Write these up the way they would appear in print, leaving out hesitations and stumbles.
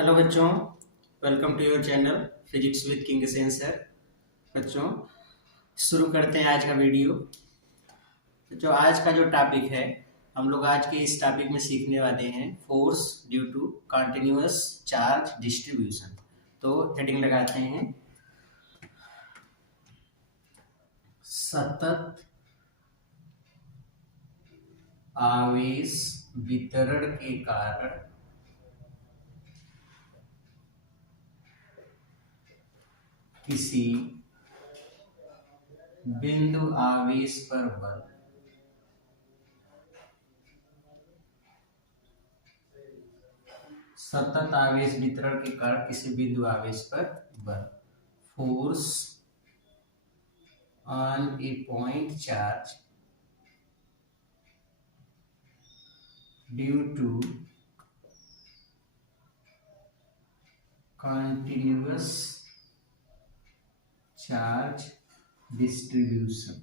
Hello बच्चों, welcome to your channel physics with king Sen sir. बच्चों, शुरू करते हैं आज का वीडियो। बच्चों, आज का जो टॉपिक है, हम लोग आज के इस टॉपिक में सीखने वाले हैं force due to continuous charge distribution. तो हेडिंग लगाते हैं, सतत आवेश वितरण के कारण किसी बिंदु आवेश पर बल सतत आवेश वितरण के कारण किसी बिंदु आवेश पर बल force on a point charge due to continuous charge distribution।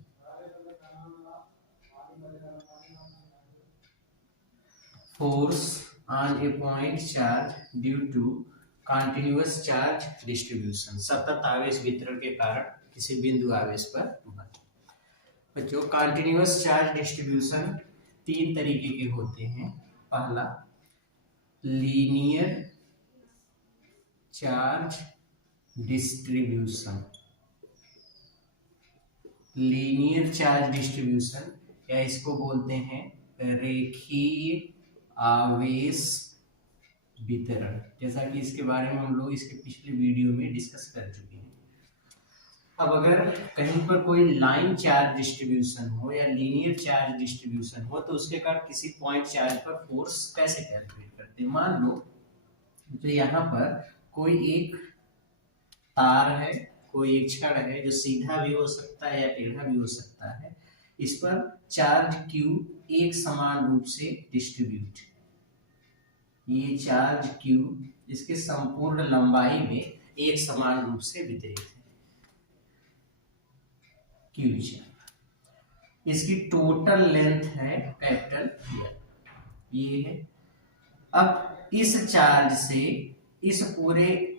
Force on a point charge due to continuous charge distribution। सतत आवेश वितरण के कारण किसी बिंदु आवेश पर बल। बच्चों, कंटिन्यूअस चार्ज डिस्ट्रीब्यूशन तीन तरीके के होते हैं। पहला, linear charge distribution. Linear charge distribution या इसको बोलते हैं रेखीय आवेश वितरण, जैसा कि इसके बारे में हम लोग इसके पिछले वीडियो में डिस्कस कर चुके हैं। अब अगर कहीं पर कोई लाइन चार्ज डिस्ट्रीब्यूशन हो या लीनियर चार्ज डिस्ट्रीब्यूशन हो तो उसके कारण किसी पॉइंट चार्ज पर फोर्स कैसे कैलकुलेट करते हैं। मान लो तो यहाँ पर कोई एक तार है, कोई एक छड़ है जो सीधा भी हो सकता है या टेढ़ा भी हो सकता है। इस पर चार्ज Q एक समान रूप से डिस्ट्रीब्यूट, ये चार्ज Q इसके संपूर्ण लंबाई में एक समान रूप से वितरित है। Q चार्ज, इसकी टोटल लेंथ है कैपिटल L, ये है। अब इस चार्ज से इस पूरे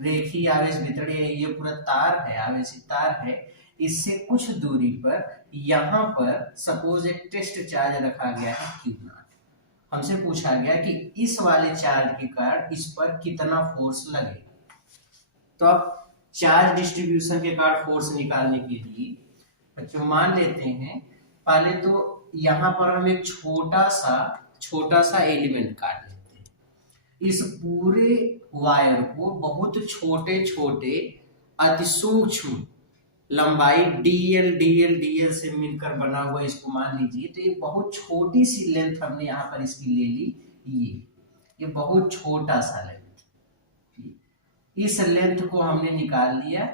रेखीय आवेश वितरण, ये पूरा तार है, आवेशित तार है, इससे कुछ दूरी पर यहाँ पर सपोज एक टेस्ट चार्ज रखा गया है Q0। हमसे पूछा गया कि इस वाले चार्ज के कारण इस पर कितना फोर्स लगेगा। तो अब चार्ज डिस्ट्रीब्यूशन के कारण फोर्स निकालने के लिए बच्चों मान लेते हैं, पहले तो यहाँ पर हम एक छोटा सा एलिमेंट काट लेते हैं। इस पूरे वायर को बहुत छोटे छोटे अति सूक्ष्म लंबाई dl से मिलकर बना हुआ इसको मान लीजिए। तो ये बहुत छोटी सी लेंथ हमने यहाँ पर इसकी ले ली, ये बहुत छोटा सा लेंथ, इस लेंथ को हमने निकाल लिया।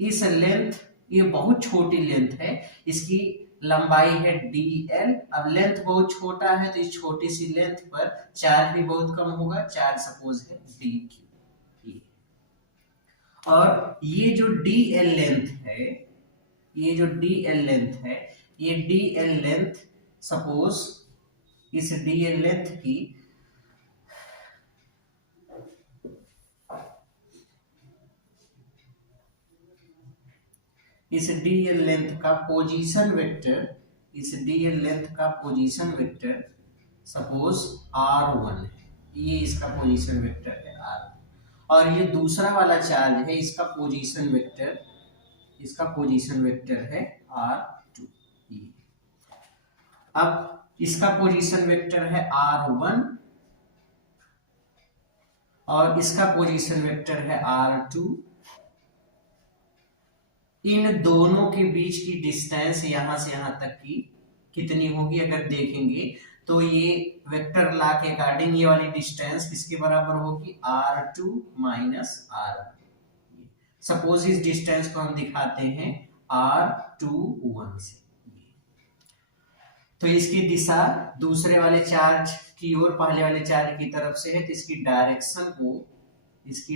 इस लेंथ, ये बहुत छोटी लेंथ है, इसकी लंबाई है dl। अब लेंथ बहुत छोटा है तो इस छोटी सी लेंथ पर चार्ज भी बहुत कम होगा, चार्ज सपोज है dq। और ये जो dl लेंथ है, ये dl लेंथ सपोज इस dl लेंथ की इस dl लेंथ का पोजीशन वेक्टर, सपोज r1 है, ये इसका पोजीशन वेक्टर है r। और ये दूसरा वाला चार्ज है, इसका पोजीशन वेक्टर है r2। अब इसका पोजीशन वेक्टर है r1 और इसका पोजीशन वेक्टर है r2। इन दोनों के बीच की डिस्टेंस यहां से यहां तक की कितनी होगी अगर देखेंगे तो ये वेक्टर लॉ के अकॉर्डिंग ये वाली डिस्टेंस किसके बराबर होगी, r2 माइनस r1। सपोज इस डिस्टेंस को हम दिखाते हैं r21 से, तो इसकी दिशा दूसरे वाले चार्ज की ओर पहले वाले चार्ज की तरफ से है, तो इसकी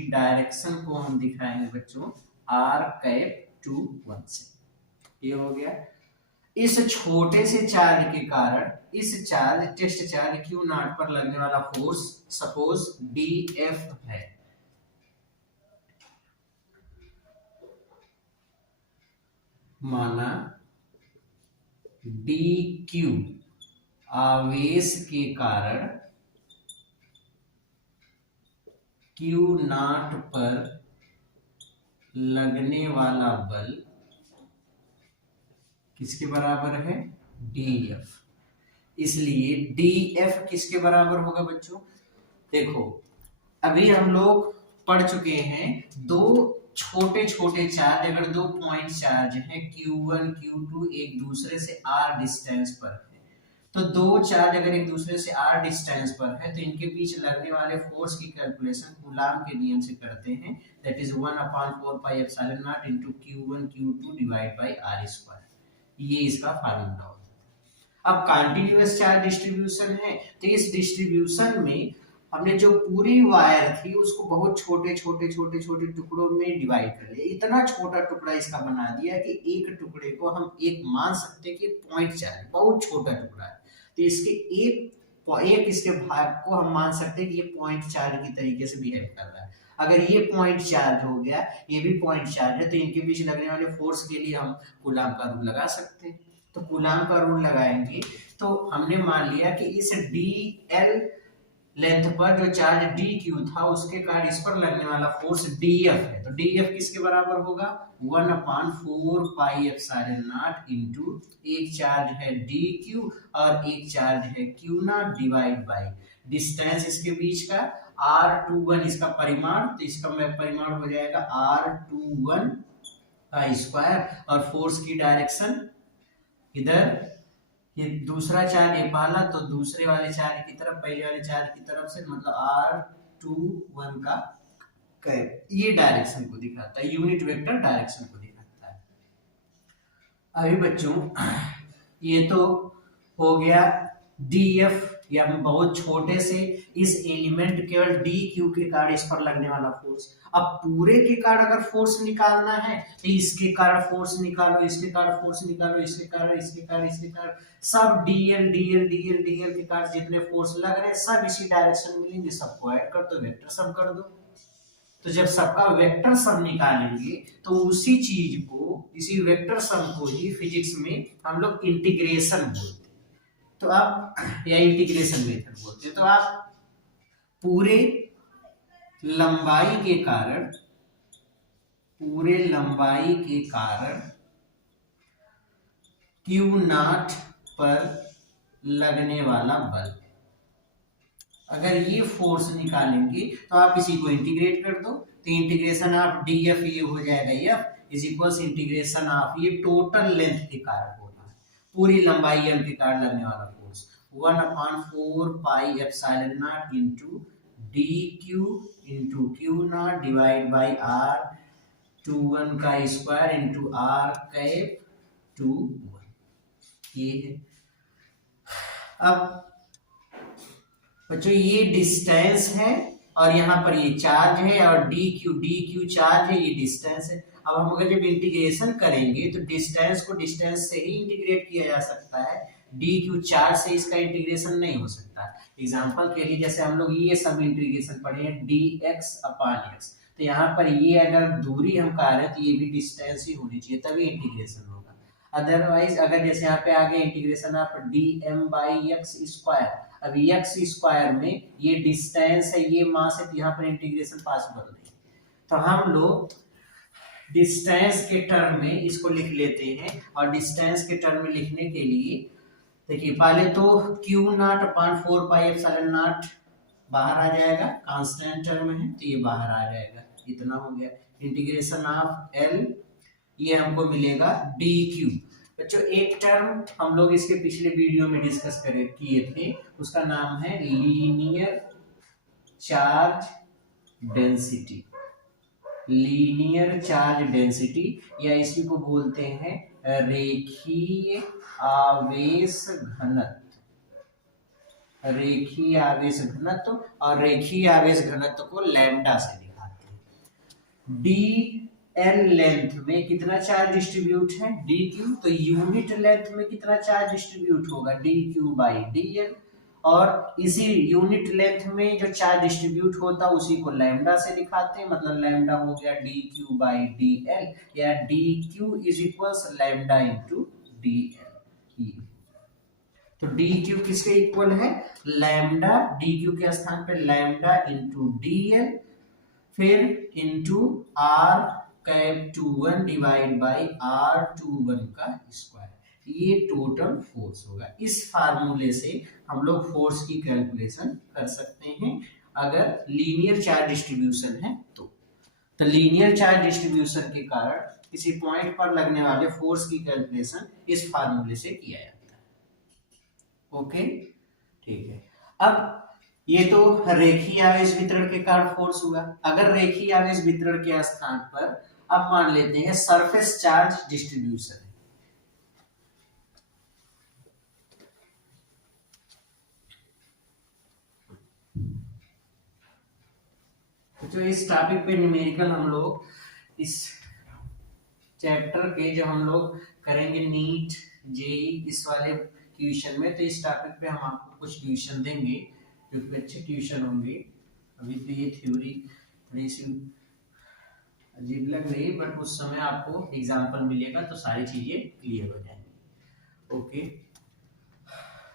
डायरेक्शन को हम दिखाएंगे बच्चों r कैप 21 से। ये हो गया। इस छोटे से चार्ज के कारण इस charge test charge Q naught पर लगने वाला फोर्स सपोज डी एफ है, माना डी क्यू आवेश के कारण क्यू नॉट पर लगने वाला बल किसके बराबर है, डी एफ। इसलिए डी एफ किसके बराबर होगा बच्चों, देखो अभी हम लोग पढ़ चुके हैं, दो छोटे छोटे चार्ज, अगर दो पॉइंट चार्ज हैं Q1 Q2 एक दूसरे से r डिस्टेंस पर है, तो दो चार्ज अगर एक दूसरे से r डिस्टेंस पर है तो इनके बीच लगने वाले फोर्स की कैलकुलेशन कूलाम के नियम से करते हैं, that is 1/4 pi epsilon not into Q1 Q2 divide by r square. ये इसका फार्मूला होता है। अब कंटीन्यूअस चार्ज डिस्ट्रीब्यूशन है, तो इस डिस्ट्रीब्यूशन में हमने जो पूरी वायर थी उसको बहुत छोटे छोटे छोटे छोटे टुकड़ों में डिवाइड कर लिया। इतना छोटा टुकड़ा इसका बना दिया कि एक टुकड़े को हम एक मान सकते हैं कि पॉइंट चार्ज बहुत छोटा टुकड़ा है, तो इसके एक इसके भाग को हम मान सकते हैं कि ये पॉइंट चार्ज की तरीके से बिहेव कर रहा है। अगर ये पॉइंट चार्ज हो गया, ये भी पॉइंट चार्ज है, तो इनके बीच लगने वाले फोर्स के लिए हम कूलाम का रूल लगा सकते हैं। तो कूलाम का रूल लगाएंगे तो हमने मान लिया कि इस डी एल लेंथ पर जो चार्ज डी क्यू था उसके कारण इस पर लगने वाला फोर्स डी एफ है, तो डी एफ किसके बराबर होगा, 1/4 पाई एप्सिलॉन नॉट इनटू एक चार्ज है डी क्यू और एक चार्ज है Q not divide by distance इसके बीच का r21 इसका परिमाण, तो इसका परिमाण हो जाएगा r21 का स्क्वायर और फोर्स की डायरेक्शन इधर, ये दूसरा चार्ज ये पहला तो दूसरे वाले चार्ज की तरफ पहले वाले चार्ज की तरफ से, मतलब r21 का ये डायरेक्शन को दिखाता है, यूनिट वेक्टर डायरेक्शन को दिखाता है। अभी बच्चों ये तो हो गया डीएफ, या बहुत छोटे से इस एलिमेंट केवल डी क्यू के कारण इस पर लगने वाला फोर्स। अब पूरे के कारण अगर फोर्स निकालना है तो इसके कारण फोर्स निकालो, इसके कारण फोर्स निकालो, इसके कारण इसके कारण इसके कारण, सब डीएल डीएल डीएल डीएल के कारण जितने फोर्स लग रहे हैं सब इसी डायरेक्शन में लेंगे, सबको ऐड कर दो, वेक्टर सम कर दो। तो जब सबका वेक्टर सम निकालेंगे तो उसी चीज को, इसी वेक्टर सम को ही फिजिक्स में हम लोग इंटीग्रेशन बोलते हैं। तो आप या इंटीग्रेशन मेथड बोलते हैं। तो आप पूरे लंबाई के कारण क्यू नॉट पर लगने वाला बल, अगर ये फोर्स निकालेंगे तो आप इसी को इंटीग्रेट कर दो, तो इंटीग्रेशन ऑफ डी एफ ये हो जाएगा F is equal integration of ये टोटल लेंथ के कारण होना है, पूरी लंबाई एल के कारण लगने वाला force 1/4 pi epsilon not into D q into Q not divide by r21 का स्क्वायर इंटू r कैप 21, ये है। अब बच्चों ये डिस्टेंस है और यहाँ पर ये चार्ज है और डी क्यू चार्ज है, ये डिस्टेंस है। अब हम अगर जब इंटीग्रेशन करेंगे तो डिस्टेंस को डिस्टेंस से ही इंटीग्रेट किया जा सकता है, डी क्यू चार्ज से इसका इंटीग्रेशन नहीं हो सकता। एग्जांपल के लिए जैसे हम लोग ये सब इंटीग्रेशन पढ़े हैं डी एक्स अपॉन एक्स, तो यहाँ पर ये अगर दूरी हम कह रहे हैं तो ये भी डिस्टेंस ही होनी चाहिए तभी इंटीग्रेशन होगा। अदरवाइज अगर जैसे यहाँ पे आगे integration of d m by x square, अब एक्स स्क्वायर में ये डिस्टेंस है, ये मास है, तो यहाँ पर इंटीग्रेशन पॉसिबल नहीं। तो हम लोग डिस्टेंस के टर्म में इसको लिख लेते हैं, और डिस्टेंस के टर्म में लिखने के लिए देखिए पहले तो q naught upon 4 pi epsilon naught बाहर आ जाएगा, कांस्टेंट टर्म है तो ये बाहर आ जाएगा, इतना हो गया। इंटीग्रेशन ऑफ एल ये हमको मिलेगा डी क्यू। बच्चों एक टर्म हम लोग इसके पिछले वीडियो में डिस्कस किए थे, उसका नाम है linear charge density, linear charge density, या इसी को बोलते हैं रेखीय आवेश घनत्व, रेखीय आवेश घनत्व, और रेखीय आवेश घनत्व को लैम्डा से दिखाते हैं। डी एल लेंथ में कितना चार्ज डिस्ट्रीब्यूट है, डी क्यू। तो यूनिट लेंथ में कितना चार्ज डिस्ट्रीब्यूट होगा, d Q by D L. और इसी यूनिट लेंथ में जो चार्ज डिस्ट्रीब्यूट होता है उसी को लैम्डा से दिखाते हैं, मतलब लैम्डा हो गया D Q by D L, या D Q is equals lambda into D L. तो डी क्यू किसके इक्वल है, लैम्डा, डी क्यू के स्थान पे लैम्डा इंटू डी एल, फिर into are cap 21 divide by are 21 का स्क्वायर, ये टोटल फोर्स होगा। इस फार्मूले से हम लोग फोर्स की कैलकुलेशन कर सकते हैं अगर लीनियर चार्ज डिस्ट्रीब्यूशन है तो लीनियर चार्ज डिस्ट्रीब्यूशन के कारण किसी पॉइंट पर लगने वाले फोर्स की कैलकुलेशन इस फार्मूले से किया जाता है। ओके, ठीक है। अब ये तो रेखीय आवेश वितरण के कारण फोर्स हुआ। अगर रेखीय आवेश वितरण के स्थान पर अब मान लेते हैं सरफेस चार्ज डिस्ट्रीब्यूशन, तो इस टॉपिक पे न्यूमेरिकल हम लोग इस चैप्टर के जो हम लोग करेंगे नीट जेई इस वाले ट्यूशन में, तो इस टॉपिक पे हम आपको कुछ ट्यूशन देंगे जो कि अच्छे ट्यूशन होंगे। अभी तो ये थ्योरी थोड़ी सी अजीब लग रही है, बट उस समय आपको एग्जाम्पल मिलेगा तो सारी चीजें क्लियर हो जाएंगी। ओके,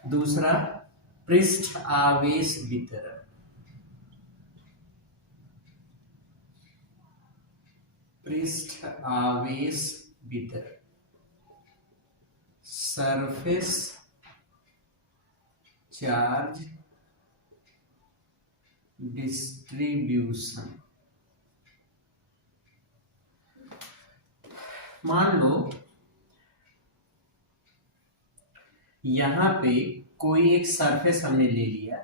दूसरा पृष्ठ आवेश वितरण। पृष्ठ आवेश वितरण, सरफेस चार्ज डिस्ट्रीब्यूशन। मान लो यहां पे कोई एक सरफेस हमने ले लिया,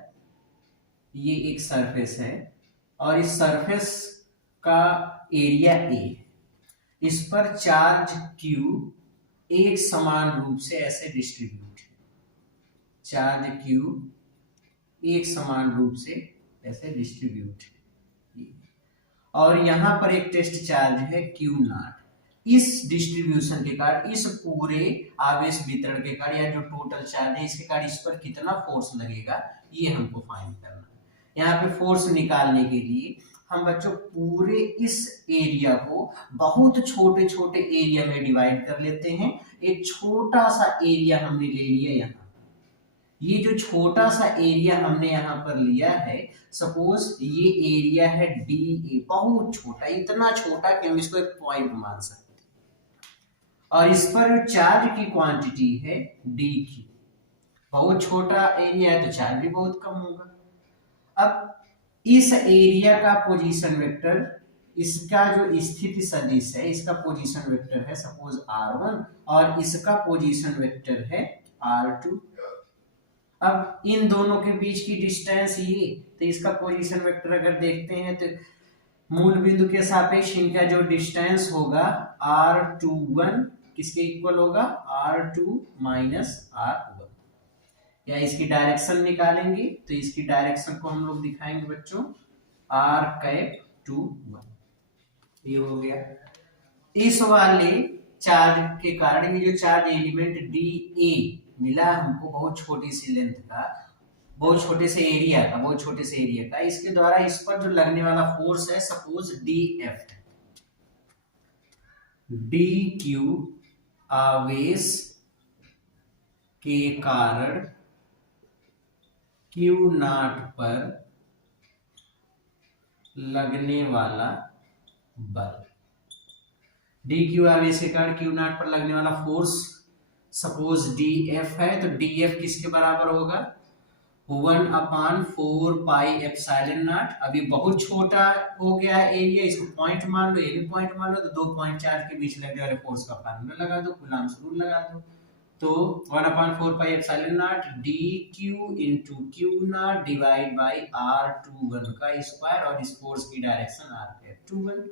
ये एक सरफेस है और इस सरफेस का एरिया ए, इस पर चार्ज क्यू एक समान रूप से ऐसे डिस्ट्रीब्यूट है, चार्ज क्यू एक समान रूप से ऐसे डिस्ट्रीब्यूट है, और यहां पर एक टेस्ट चार्ज है क्यू नॉट। इस डिस्ट्रीब्यूशन के कारण, इस पूरे आवेश वितरण के कारण या जो टोटल चार्ज है इसके कारण इस पर कितना फोर्स लगेगा ये हमको फाइंड करना है। यहाँ पे फोर्स निकालने के लिए हम बच्चों पूरे इस एरिया को बहुत छोटे छोटे एरिया में डिवाइड कर लेते हैं। एक छोटा सा एरिया हमने ले लिया यहाँ, ये जो छोटा सा एरिया हमने यहाँ पर लिया है, सपोज ये एरिया है डी ए, बहुत छोटा, इतना छोटा कि हम इसको एक पॉइंट मान सकते हैं, और इस पर चार्ज की क्वांटिटी है डी क्यू, बहुत छोटा एरिया है तो चार्ज भी बहुत कम होगा। अब इस एरिया का पोजीशन वेक्टर, इसका जो स्थिति सदिश है इसका पोजीशन वेक्टर है सपोज r1 और इसका पोजीशन वेक्टर है r2। अब इन दोनों के बीच की डिस्टेंस ये, तो इसका पोजीशन वेक्टर अगर देखते हैं तो मूल बिंदु के सापेक्ष इनका जो डिस्टेंस होगा r21 किसके इक्वल होगा, r2 माइनस r1। या इसकी डायरेक्शन निकालेंगे तो इसकी डायरेक्शन को हम लोग दिखाएंगे बच्चों r कैप 21, ये हो गया। इस वाले चार्ज के कारण ये जो चार्ज एलिमेंट डी ए मिला हमको, बहुत छोटी सी लेंथ का, बहुत छोटे से एरिया का, बहुत छोटे से एरिया का, इसके द्वारा इस पर जो लगने वाला फोर्स है सपोज डी एफ है। डी क्यू आवेश के कारण क्यू नॉट पर लगने वाला बल, डी क्यू आवेश के कारण क्यू नॉट पर लगने वाला फोर्स सपोज डी एफ है, तो डी एफ किसके बराबर होगा, 1/4 पाई एप्सिलॉन नॉट। अभी बहुत छोटा हो गया है एरिया, इसको पॉइंट मान लो, ये भी पॉइंट मान लो, तो दो पॉइंट चार्ज के बीच लगने वाले फोर्स का फार्मूला लगा दो, कूलम्ब्स रूल लगा दो। तो 1/4 pi epsilon not D q into Q not divide by r21 का स्क्वायर, और इस फोर्स की डायरेक्शन r21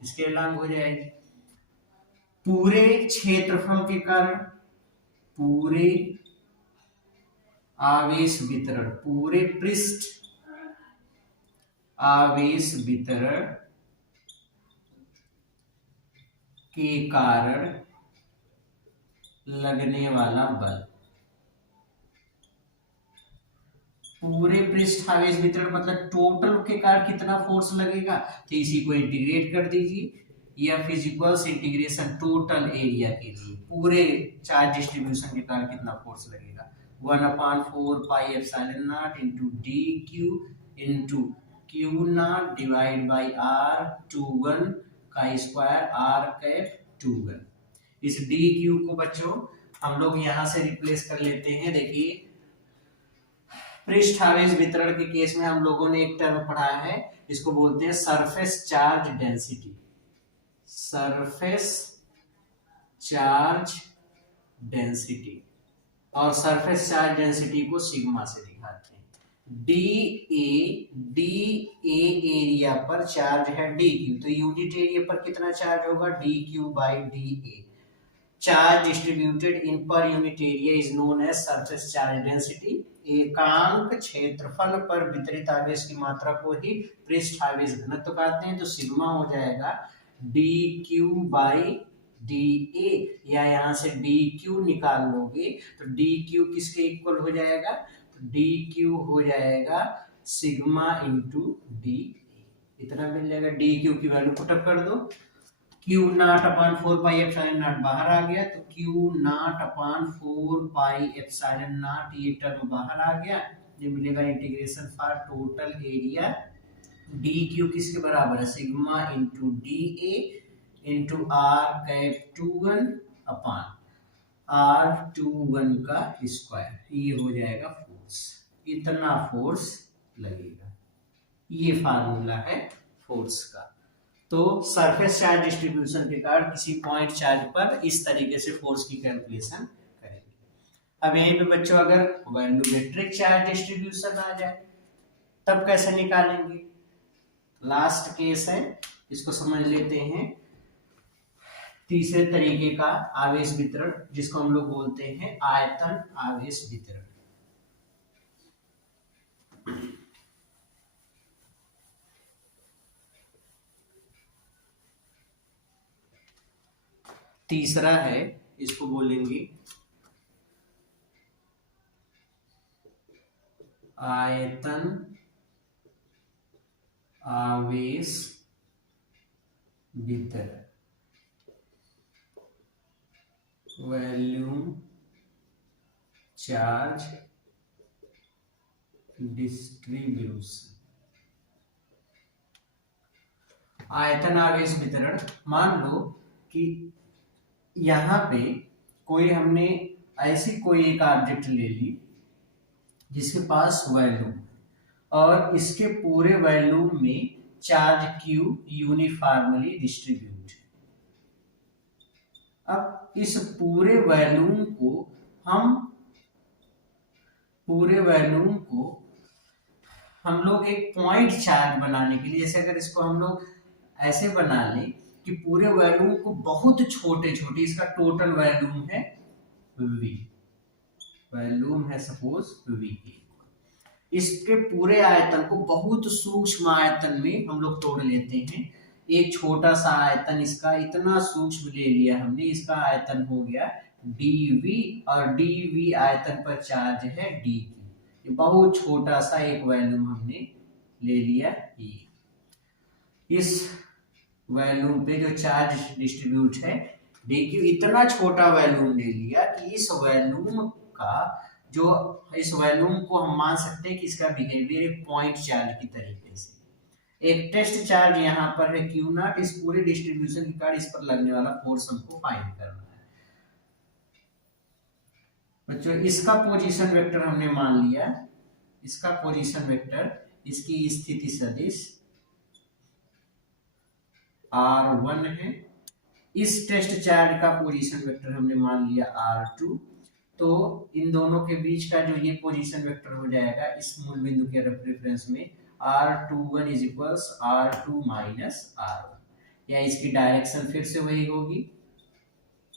इसके लंब हो जाएगी। पूरे क्षेत्रफल के कारण पूरे आवेश वितरण, पूरे पृष्ठ आवेश वितरण के कारण लगने वाला बल। पूरे पृष्ठ आवेश वितरण मतलब टोटल के कारण कितना फोर्स लगेगा, तो इसी को इंटीग्रेट कर दीजिए। या फिजिकल्स इंटीग्रेशन टोटल एरिया के लिए पूरे चार्ज डिस्ट्रीब्यूशन के कारण कितना फोर्स लगेगा, 1/4 pi epsilon naught into D q into Q not divide by are 21 का स्क्वायर आर कैप 21। इस डी क्यू को बच्चों हम लोग यहां से रिप्लेस कर लेते हैं। देखिए पृष्ठ आवेश वितरण के केस में हम लोगों ने एक टर्म पढ़ा है, इसको बोलते हैं surface charge density. Surface charge density, और सरफेस चार्ज डेंसिटी को सिग्मा से दिखाते हैं। डी ए एरिया पर चार्ज है डी क्यू, तो यूनिट एरिया पर कितना चार्ज होगा, d Q by d a. Charge distributed in per unit area is known as surface charge density. एकांक क्षेत्रफल पर वितरित आवेश की मात्रा को ही पृष्ठ आवेश घनत्व कहते हैं। तो सिग्मा हो जाएगा डी क्यू बाई डी ए, या यहाँ से डी क्यू निकाल लोगे तो डी क्यू किसके इक्वल हो जाएगा, तो डी क्यू हो जाएगा सिग्मा इंटू डी ए, इतना मिल जाएगा। डी क्यू की वैल्यू पुटअप कर दो, q naught upon 4 pi epsilon naught बाहर आ गया, तो q naught upon 4 pi epsilon naught ये टर्म बाहर आ गया, ये मिलेगा integration for total area. D Q किसके बराबर है, sigma into d a into are cap 21 upon r 21 का स्क्वायर, ये हो जाएगा फोर्स, इतना फोर्स लगेगा। ये फार्मूला है फोर्स का। तो सरफेस चार्ज डिस्ट्रीब्यूशन के कारण किसी पॉइंट चार्ज पर इस तरीके से फोर्स की कैलकुलेशन करेंगे। अब यहीं पे बच्चों अगर वॉल्यूमेट्रिक चार्ज डिस्ट्रीब्यूशन आ जाए तब कैसे निकालेंगे, लास्ट केस है, इसको समझ लेते हैं। तीसरे तरीके का आवेश वितरण जिसको हम लोग बोलते हैं आयतन आवेश वितरण। तीसरा है, इसको बोलेंगे आयतन आवेश वितरण, वॉल्यूम चार्ज डिस्ट्रीब्यूशन। आयतन आवेश वितरण, मान लो कि यहाँ पे कोई हमने ऐसी कोई एक ऑब्जेक्ट ले ली जिसके पास वॉल्यूम और इसके पूरे वॉल्यूम में चार्ज Q यूनिफॉर्मली डिस्ट्रीब्यूट है। अब इस पूरे वॉल्यूम को हम लोग एक पॉइंट चार्ज बनाने के लिए, जैसे अगर इसको हम लोग ऐसे बना लें कि पूरे वॉल्यूम को बहुत छोटे छोटे, इसका टोटल वॉल्यूम है V, वॉल्यूम है सपोज V के, इसके पूरे आयतन को बहुत सूक्ष्म आयतन में हम लोग तोड़ लेते हैं। एक छोटा सा आयतन इसका इतना सूक्ष्म ले लिया हमने, इसका आयतन हो गया dV और dV आयतन पर चार्ज है dQ, ये बहुत छोटा सा एक वॉल्यूम हमने ले लिया। इस वॉल्यूम पे जो चार्ज डिस्ट्रीब्यूट है dQ, इतना छोटा वॉल्यूम ले लिया कि इस वॉल्यूम को हम मान सकते हैं कि इसका बिहेवियर एक पॉइंट चार्ज की तरीके से। एक टेस्ट चार्ज यहाँ पर है Q नॉट, इस पूरे डिस्ट्रीब्यूशन के कारण इस पर लगने वाला फोर्स हमको फाइंड करना है। बच्चों इसका पोजीशन वेक्टर हमने मान लिया, इसका पोजीशन वेक्टर, इसकी स्थिति सदिश R1 है, इस टेस्ट चार्ज का पोजीशन वेक्टर हमने मान लिया R2, तो इन दोनों के बीच का जो ये पोजीशन वेक्टर हो जाएगा इस मूल बिंदु के रेफरेंस में R21 is equals R2 minus R1, या इसकी डायरेक्शन फिर से वही होगी,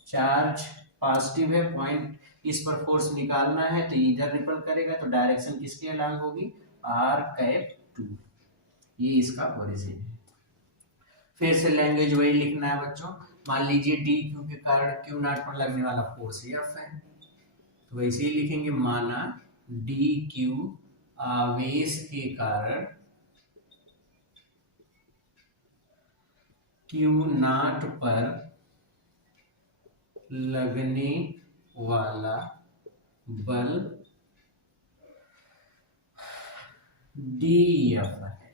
चार्ज पॉजिटिव है, पॉइंट इस पर फोर्स निकालना है तो इधर रिपल करेगा, तो डायरेक्शन किसके अलांग होगी, R2, ये इसका ओरिजिन है। फिर से लैंग्वेज वही लिखना है बच्चों, मान लीजिए डी क्यू के कारण क्यू नॉट पर लगने वाला फोर्स एफ है, तो वैसे ही लिखेंगे, माना डी क्यू आवेश के कारण क्यू नॉट पर लगने वाला बल डी एफ है,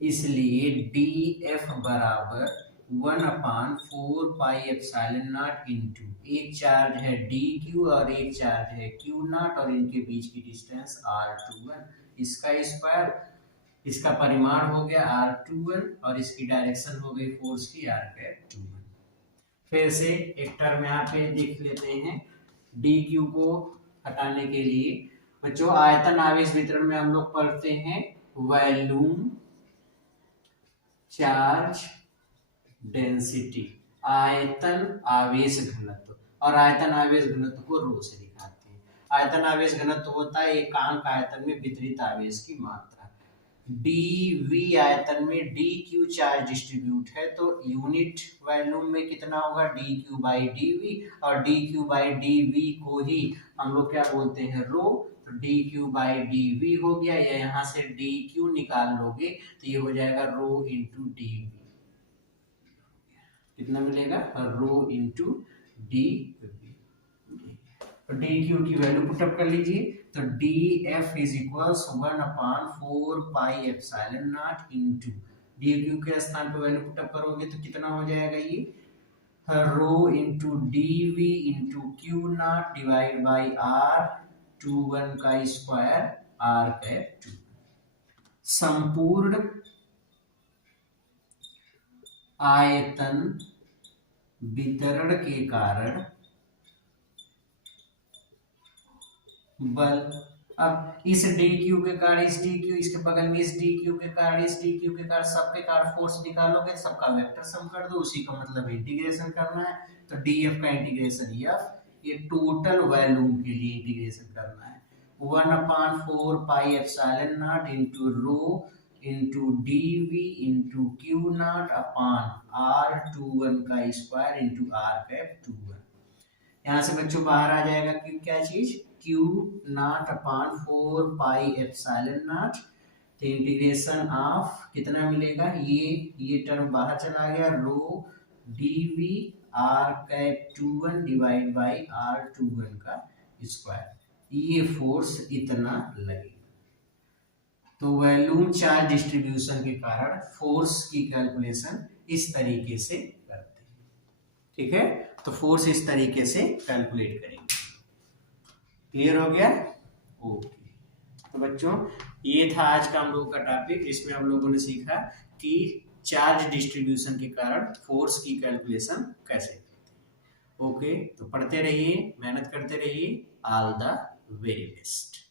इसलिए डी एफ बराबर 1/4πε0 इंटू, एक चार्ज है डी क्यू और एक चार्ज है क्यू नॉट और इनके बीच की डिस्टेंस r21, इसका स्क्वायर, इसका परिमाण हो गया r21 और इसकी डायरेक्शन हो गई फोर्स की r21। फिर से एक टर्म यहाँ पे देख लेते हैं, डी क्यू को हटाने के लिए बच्चों आयतन आवेश वितरण में हम लोग पढ़ते हैं वॉल्यूम चार्ज डेंसिटी, आयतन आवेश घनत्व, और आयतन आवेश घनत्व को रो से दिखाते हैं। आयतन आवेश घनत्व होता है एकांक आयतन में वितरित आवेश की मात्रा। dv आयतन में dq चार्ज डिस्ट्रीब्यूट है, तो यूनिट वॉल्यूम में कितना होगा dq/dv, और dq/dv को ही हम लोग क्या बोलते हैं रो, तो dq/dv हो गया, या यहाँ से dq निकाल लोगे तो ये हो जाएगा रो इंटू dv, कितना मिलेगा rho into dv। D Q की वैल्यू पुटअप कर लीजिए, तो D F is equals 1/4πε0 into D Q के स्थान पर वैल्यू पुटअप करोगे तो कितना हो जाएगा ये rho into D V into Q not divide by r21 का स्क्वायर r कैप 2। संपूर्ण आयतन वितरण के कारण बल, अब इस डी क्यू के कारण इस डी क्यू, इसके बगल में इस डी क्यू के कारण इस डी क्यू के कारण, सबके कारण फोर्स निकालोगे, सबका वेक्टर सम कर दो, उसी का मतलब इंटीग्रेशन करना है, तो डी एफ का इंटीग्रेशन एफ, ये टोटल वॉल्यूम के लिए इंटीग्रेशन करना है 1/4πε0 into rho into D V into Q naught upon r21 का स्क्वायर इंटू r कैप 21। यहाँ से बच्चों बाहर आ जाएगा क्यों, क्या चीज क्यू नॉट अपान 4πε0, तो इंटीग्रेशन ऑफ कितना मिलेगा, ये टर्म बाहर चला गया, rho D V r cap 21 divide by r21 का स्क्वायर, ये फोर्स इतना लगेगा। तो वॉल्यूम चार्ज डिस्ट्रीब्यूशन के कारण फोर्स की कैलकुलेशन इस तरीके से करते हैं, ठीक है, तो फोर्स इस तरीके से कैलकुलेट करेंगे। क्लियर हो गया? ओके, तो बच्चों ये था आज का हम लोगों का टॉपिक, इसमें हम लोगों ने सीखा कि चार्ज डिस्ट्रीब्यूशन के कारण फोर्स की कैलकुलेशन कैसे करते हैं। ओके, तो पढ़ते रहिए, मेहनत करते रहिए। All the very best.